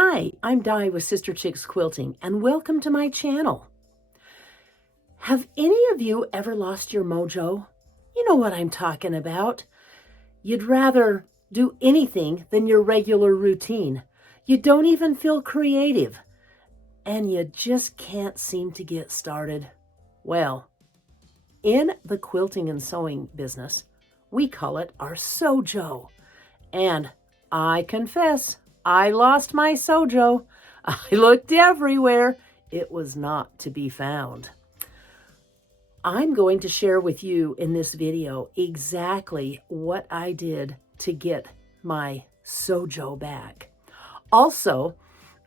Hi, I'm Di with Sister Chicks Quilting, and welcome to my channel. Have any of you ever lost your mojo? You know what I'm talking about. You'd rather do anything than your regular routine. You don't even feel creative, and you just can't seem to get started. Well, in the quilting and sewing business, we call it our sewjo. And I confess, I lost my sewjo. I looked everywhere. It was not to be found. I'm going to share with you in this video exactly what I did to get my sewjo back. Also,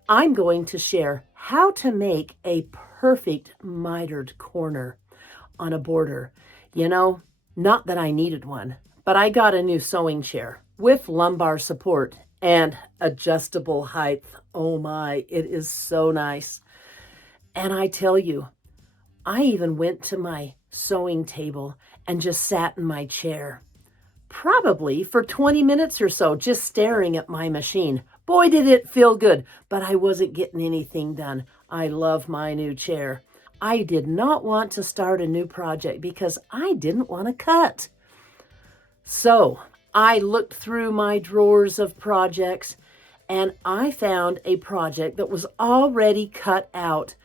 I'm going to share how to make a perfect mitered corner on a border. You know, not that I needed one, but I got a new sewing chair with lumbar support and adjustable height. Oh my, it is so nice. And I tell you, I even went to my sewing table and just sat in my chair, probably for 20 minutes or so, just staring at my machine. Boy, did it feel good, but I wasn't getting anything done. I love my new chair. I did not want to start a new project because I didn't want to cut. So I looked through my drawers of projects and I found a project that was already cut out.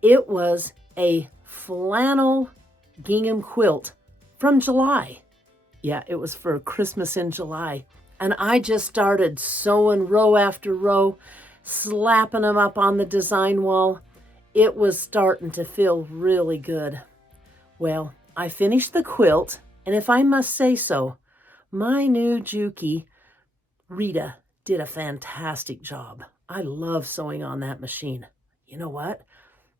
It was a flannel gingham quilt from July. Yeah, it was for Christmas in July. And I just started sewing row after row, slapping them up on the design wall. It was starting to feel really good. Well, I finished the quilt, and if I must say so, my new Juki, Rita, did a fantastic job. I love sewing on that machine. You know what?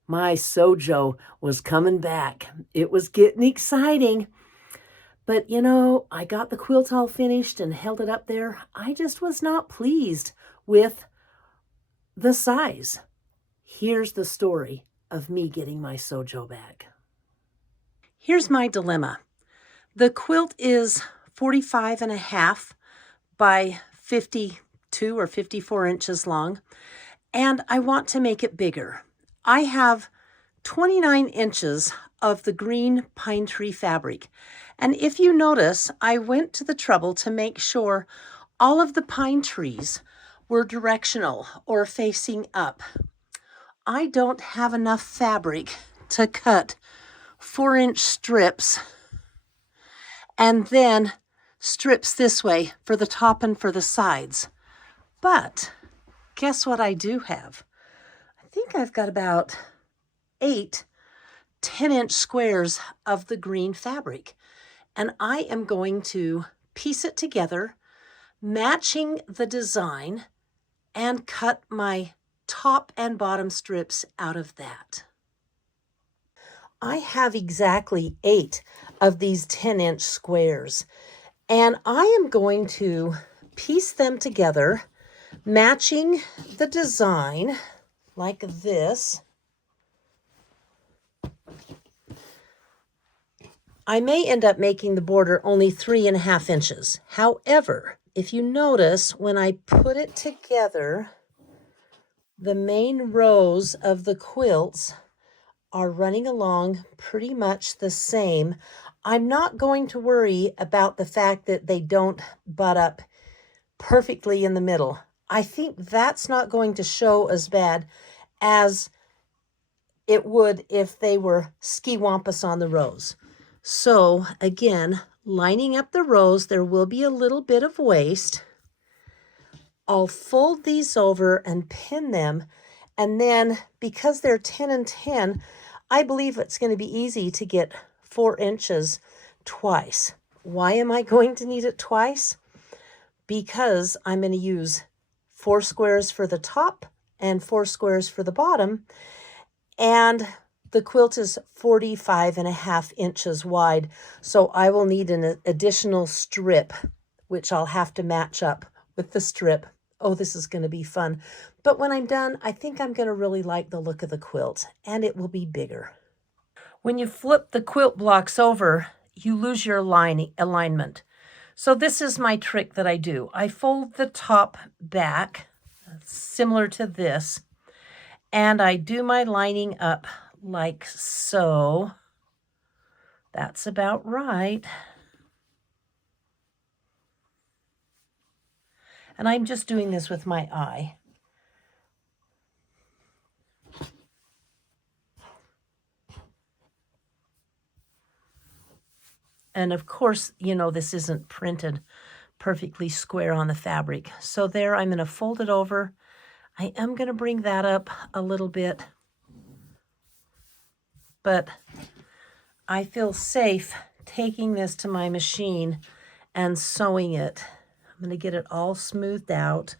My sewjo was coming back. It was getting exciting. But you know, I got the quilt all finished and held it up there. I just was not pleased with the size. Here's the story of me getting my sewjo back. Here's my dilemma. The quilt is 45.5 by 52 or 54 inches long, and I want to make it bigger. I have 29 inches of the green pine tree fabric. And if you notice, I went to the trouble to make sure all of the pine trees were directional or facing up. I don't have enough fabric to cut 4-inch strips and then strips this way for the top and for the sides. But guess what I do have? I think I've got about 8 10-inch squares of the green fabric. And I am going to piece it together, matching the design, and cut my top and bottom strips out of that. I have exactly 8 of these 10-inch squares, and I am going to piece them together, matching the design like this. I may end up making the border only 3.5 inches. However, if you notice, when I put it together, the main rows of the quilts are running along pretty much the same. I'm not going to worry about the fact that they don't butt up perfectly in the middle. I think that's not going to show as bad as it would if they were ski-wampus on the rows. So again, lining up the rows, there will be a little bit of waste. I'll fold these over and pin them. And then because they're 10 and 10, I believe it's going to be easy to get 4 inches twice. Why am I going to need it twice? Because I'm going to use 4 squares for the top and 4 squares for the bottom. And the quilt is 45.5 inches wide, so I will need an additional strip, which I'll have to match up with the strip. Oh, this is going to be fun. But when I'm done, I think I'm going to really like the look of the quilt, and it will be bigger. When you flip the quilt blocks over, you lose your alignment. So this is my trick that I do. I fold the top back similar to this. And I do my lining up like so. That's about right. And I'm just doing this with my eye. And of course, you know, this isn't printed perfectly square on the fabric. So there, I'm going to fold it over. I am going to bring that up a little bit, but I feel safe taking this to my machine and sewing it. I'm going to get it all smoothed out.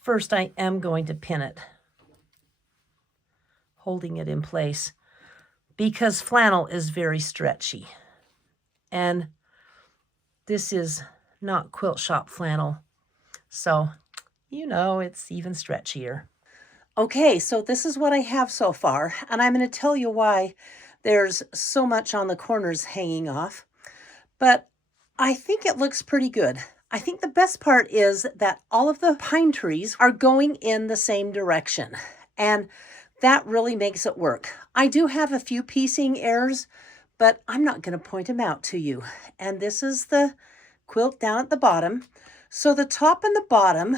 First, I am going to pin it, holding it in place, because flannel is very stretchy. And this is not quilt shop flannel, so you know it's even stretchier. Okay, so this is what I have so far, and I'm going to tell you why there's so much on the corners hanging off, but I think it looks pretty good. I think the best part is that all of the pine trees are going in the same direction, and that really makes it work. I do have a few piecing errors, but I'm not going to point them out to you. And this is the quilt down at the bottom. So the top and the bottom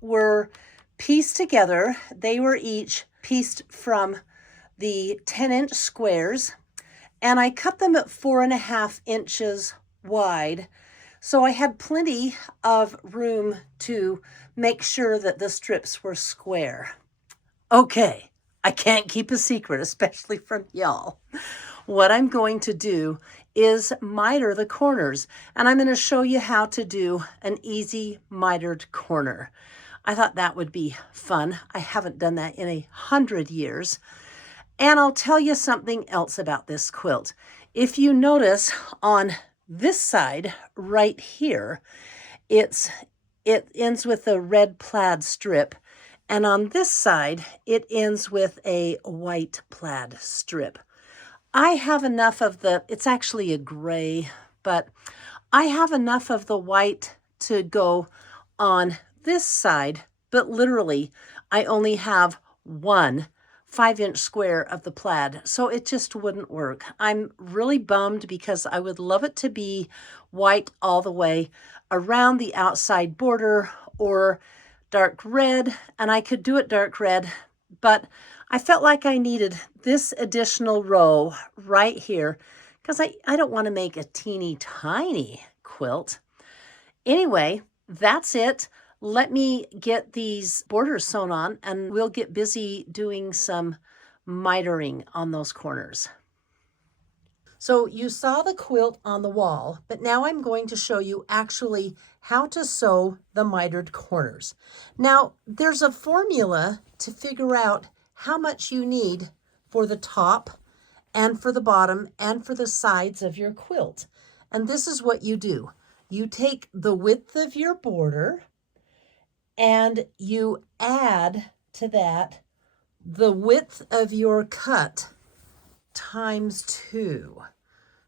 were pieced together. They were each pieced from the 10-inch squares, and I cut them at 4.5 inches wide. So I had plenty of room to make sure that the strips were square. Okay, I can't keep a secret, especially from y'all. What I'm going to do is miter the corners, and I'm going to show you how to do an easy mitered corner. I thought that would be fun. I haven't done that in 100 years. And I'll tell you something else about this quilt. If you notice on this side right here, it ends with a red plaid strip, and on this side it ends with a white plaid strip. I have enough of it's actually a gray, but I have enough of the white to go on this side, but literally I only have one 5-inch square of the plaid, so it just wouldn't work. I'm really bummed because I would love it to be white all the way around the outside border or dark red, and I could do it dark red, but I felt like I needed this additional row right here because I don't want to make a teeny tiny quilt. Anyway, that's it. Let me get these borders sewn on and we'll get busy doing some mitering on those corners. So you saw the quilt on the wall, but now I'm going to show you actually how to sew the mitered corners. Now, there's a formula to figure out how much you need for the top and for the bottom and for the sides of your quilt. And this is what you do. You take the width of your border and you add to that the width of your cut times 2.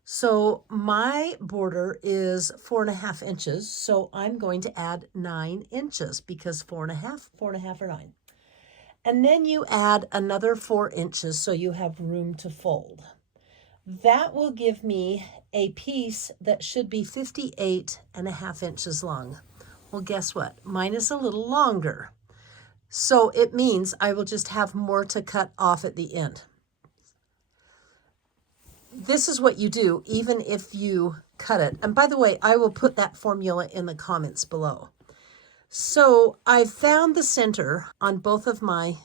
So my border is 4.5 inches, so I'm going to add 9 inches because 4.5 are 9. And then you add another 4 inches so you have room to fold. That will give me a piece that should be 58.5 inches long. Well, guess what? Mine is a little longer. So it means I will just have more to cut off at the end. This is what you do, even if you cut it. And by the way, I will put that formula in the comments below. So I've found the center on both of my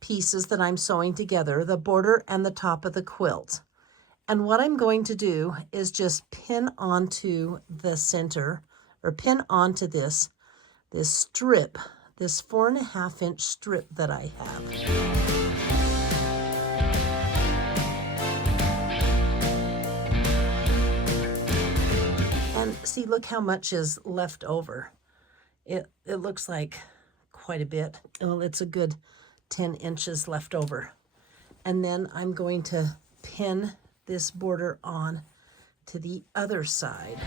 pieces that I'm sewing together, the border and the top of the quilt. And what I'm going to do is just pin onto the center, or pin onto this strip, this 4.5-inch strip that I have. And see, look how much is left over. It looks like quite a bit. Well, it's a good 10 inches left over. And then I'm going to pin this border on to the other side.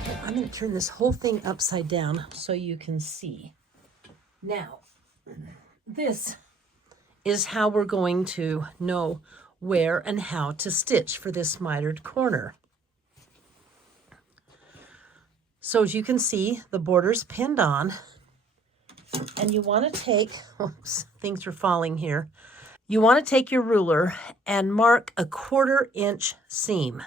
Okay, I'm going to turn this whole thing upside down so you can see. Now, this is how we're going to know where and how to stitch for this mitered corner. So as you can see, the border's pinned on, and you want to take, oops, things are falling here. You want to take your ruler and mark a 1/4 inch seam.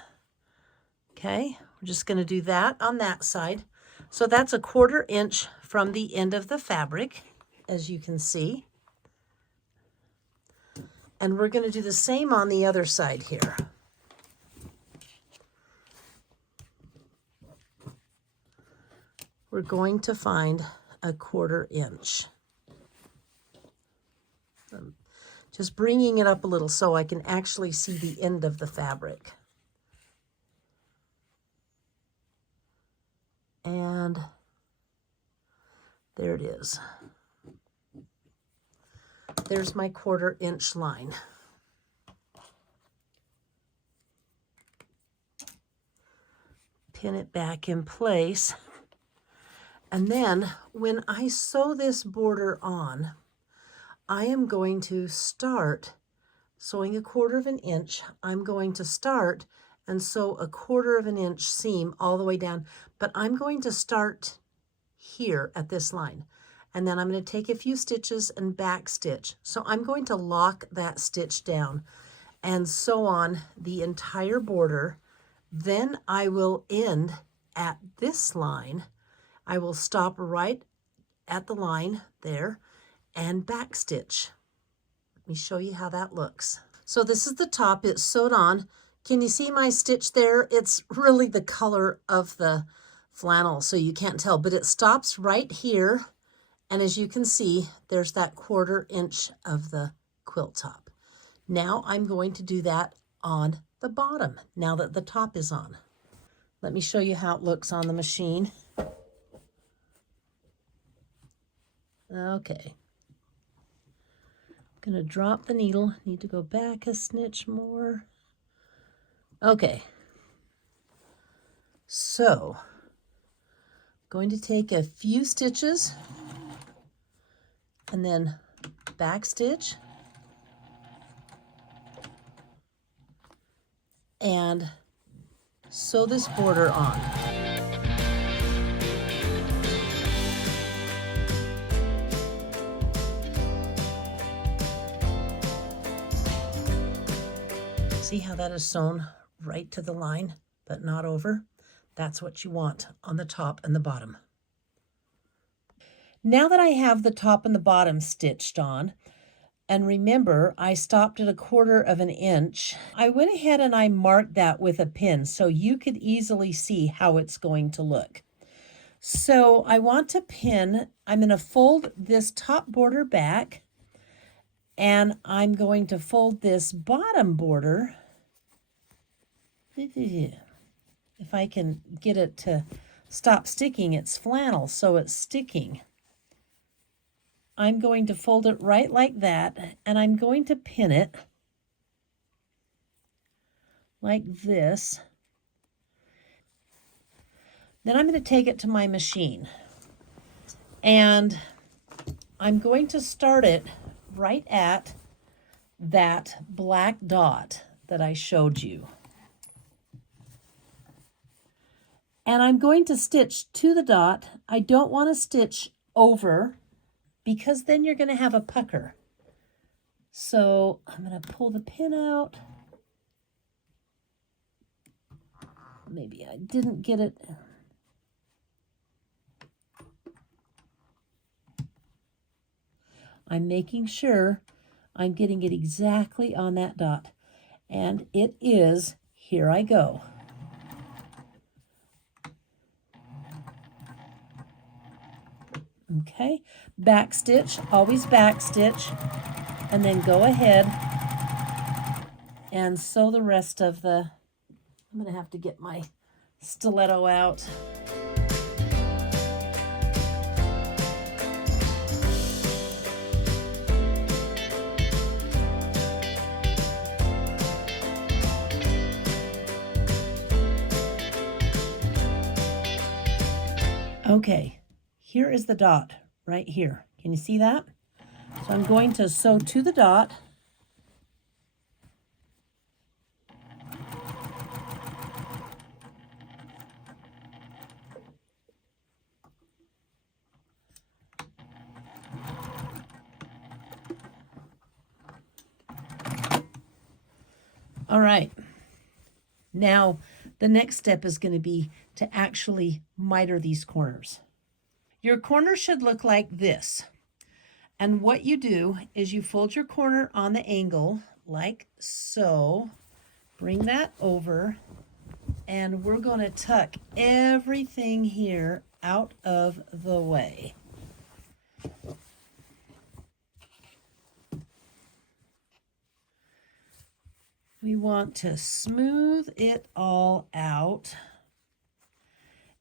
Okay, we're just going to do that on that side. So that's a 1/4 inch from the end of the fabric, as you can see. And we're going to do the same on the other side here. We're going to find a 1/4 inch. Just bringing it up a little so I can actually see the end of the fabric. And there it is. There's my 1/4 inch line. Pin it back in place. And then when I sew this border on, I am going to start sewing a 1/4 inch. I'm going to start and sew a 1/4 inch seam all the way down, but I'm going to start here at this line. And then I'm going to take a few stitches and back stitch. So I'm going to lock that stitch down and sew on the entire border. Then I will end at this line. I will stop right at the line there and back stitch. Let me show you how that looks. So this is the top, it's sewed on. Can you see my stitch there? It's really the color of the flannel, so you can't tell, but it stops right here. And as you can see, there's that 1/4 inch of the quilt top. Now I'm going to do that on the bottom, now that the top is on. Let me show you how it looks on the machine. Okay. I'm going to drop the needle. Need to go back a snitch more. Okay. So, I'm going to take a few stitches and then back stitch and sew this border on. See how that is sewn right to the line, but not over? That's what you want on the top and the bottom. Now that I have the top and the bottom stitched on, and remember, I stopped at a 1/4 inch, I went ahead and I marked that with a pin so you could easily see how it's going to look. So I want to pin, I'm going to fold this top border back, and I'm going to fold this bottom border. If I can get it to stop sticking, it's flannel, so it's sticking. I'm going to fold it right like that, and I'm going to pin it like this. Then I'm going to take it to my machine, and I'm going to start it right at that black dot that I showed you. And I'm going to stitch to the dot. I don't want to stitch over because then you're going to have a pucker. So I'm going to pull the pin out. Maybe I didn't get it. I'm making sure I'm getting it exactly on that dot. And it is. Here I go. Okay, back stitch, always back stitch, and then go ahead and sew the rest of the, I'm going to have to get my stiletto out. Okay, here is the dot right here. Can you see that? So I'm going to sew to the dot. All right. Now, the next step is going to be to actually miter these corners. Your corner should look like this. And what you do is you fold your corner on the angle like so. Bring that over, and we're going to tuck everything here out of the way. We want to smooth it all out.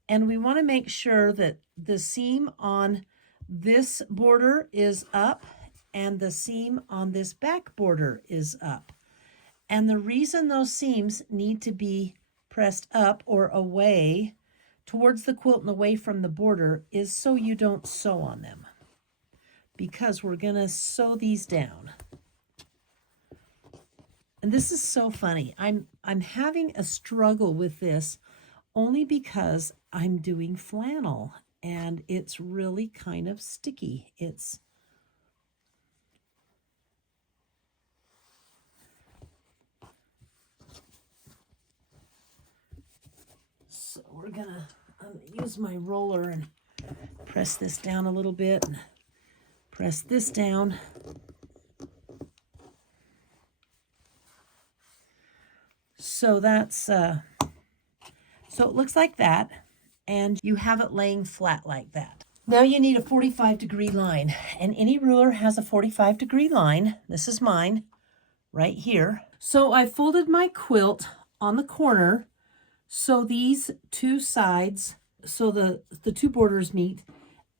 And we want to make sure that the seam on this border is up and the seam on this back border is up. And the reason those seams need to be pressed up or away towards the quilt and away from the border is so you don't sew on them, because we're going to sew these down. And this is so funny. I'm having a struggle with this only because I'm doing flannel and it's really kind of sticky. So we're gonna use my roller and press this down a little bit and press this down. So that's so it looks like that, and you have it laying flat like that. Now you need a 45-degree line, and any ruler has a 45-degree line. This is mine right here. So I folded my quilt on the corner so these two sides, so the two borders meet.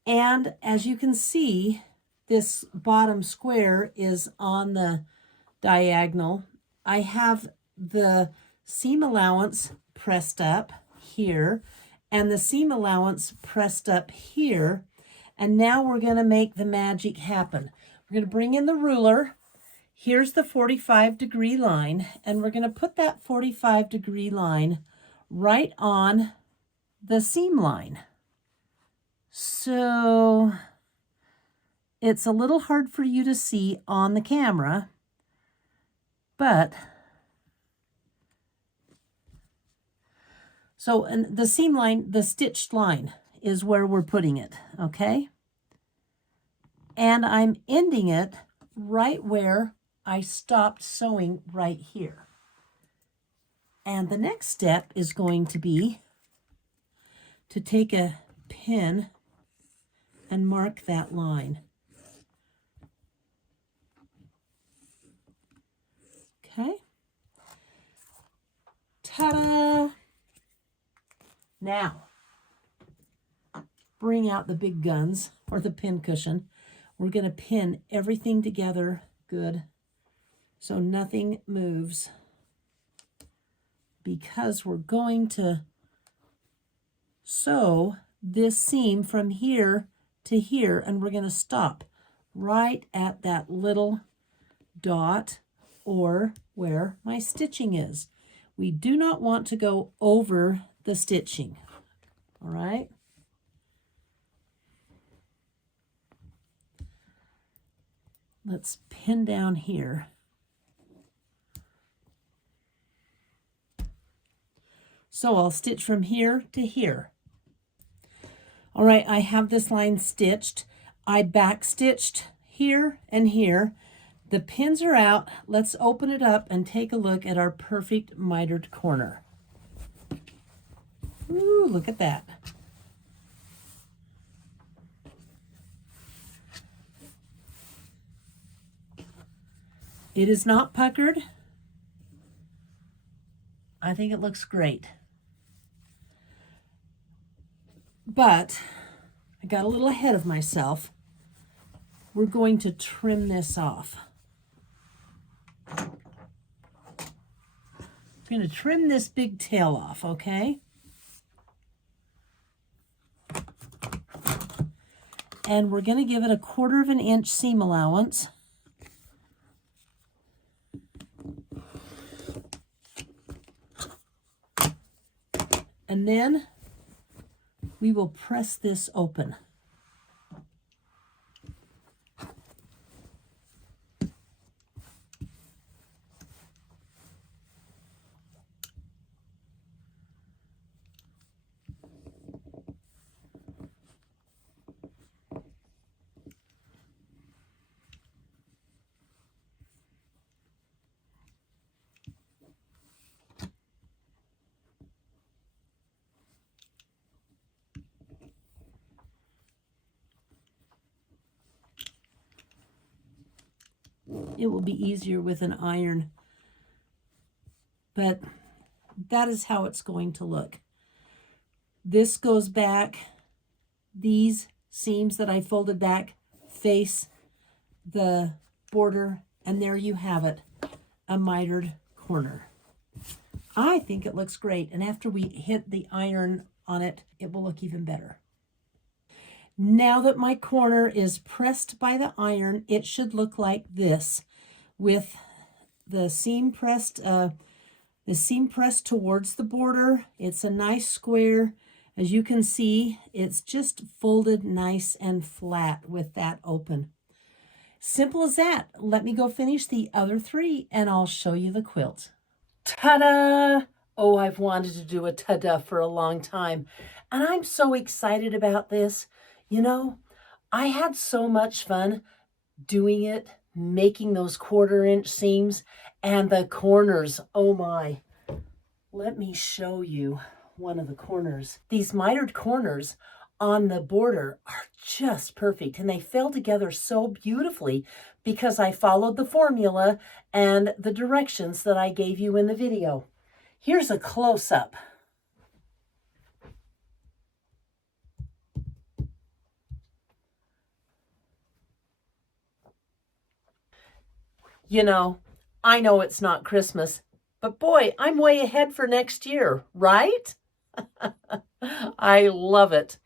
And as you can see, this bottom square is on the diagonal. I have the seam allowance pressed up here and the seam allowance pressed up here. And now we're going to make the magic happen. We're going to bring in the ruler. Here's the 45-degree line, and we're going to put that 45-degree line right on the seam line. So it's a little hard for you to see on the camera, but so and the seam line, the stitched line is where we're putting it, okay? And I'm ending it right where I stopped sewing right here. And the next step is going to be to take a pin and mark that line. Okay. Ta-da! Now, bring out the big guns or the pin cushion. We're going to pin everything together good so nothing moves, because we're going to sew this seam from here to here, and we're going to stop right at that little dot or where my stitching is. We do not want to go over the stitching. All right. Let's pin down here. So I'll stitch from here to here. All right, I have this line stitched. I back stitched here and here. The pins are out. Let's open it up and take a look at our perfect mitered corner. Ooh, look at that. It is not puckered. I think it looks great. But I got a little ahead of myself. We're going to trim this off. I'm going to trim this big tail off, okay? And we're going to give it a 1/4 of an inch seam allowance. And then we will press this open. It will be easier with an iron, but that is how it's going to look. This goes back. These seams that I folded back face the border, and there you have it, a mitered corner. I think it looks great, and after we hit the iron on it, it will look even better. Now that my corner is pressed by the iron, it should look like this, with the seam pressed towards the border. It's a nice square. As you can see, it's just folded nice and flat with that open. Simple as that. Let me go finish the other 3 and I'll show you the quilt. Ta-da! Oh, I've wanted to do a ta-da for a long time, and I'm so excited about this. You know, I had so much fun doing it, making those 1/4 inch seams and the corners. Oh my. Let me show you one of the corners. These mitered corners on the border are just perfect, and they fell together so beautifully because I followed the formula and the directions that I gave you in the video. Here's a close-up. You know, I know it's not Christmas, but boy, I'm way ahead for next year, right? I love it.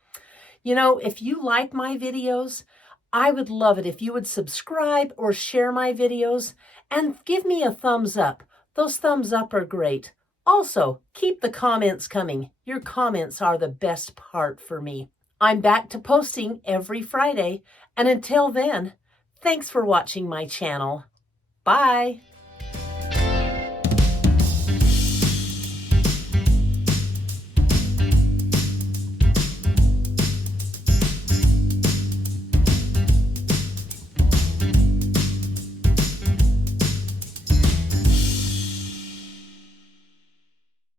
You know, if you like my videos, I would love it if you would subscribe or share my videos and give me a thumbs up. Those thumbs up are great. Also, keep the comments coming. Your comments are the best part for me. I'm back to posting every Friday, and until then, thanks for watching my channel. Bye.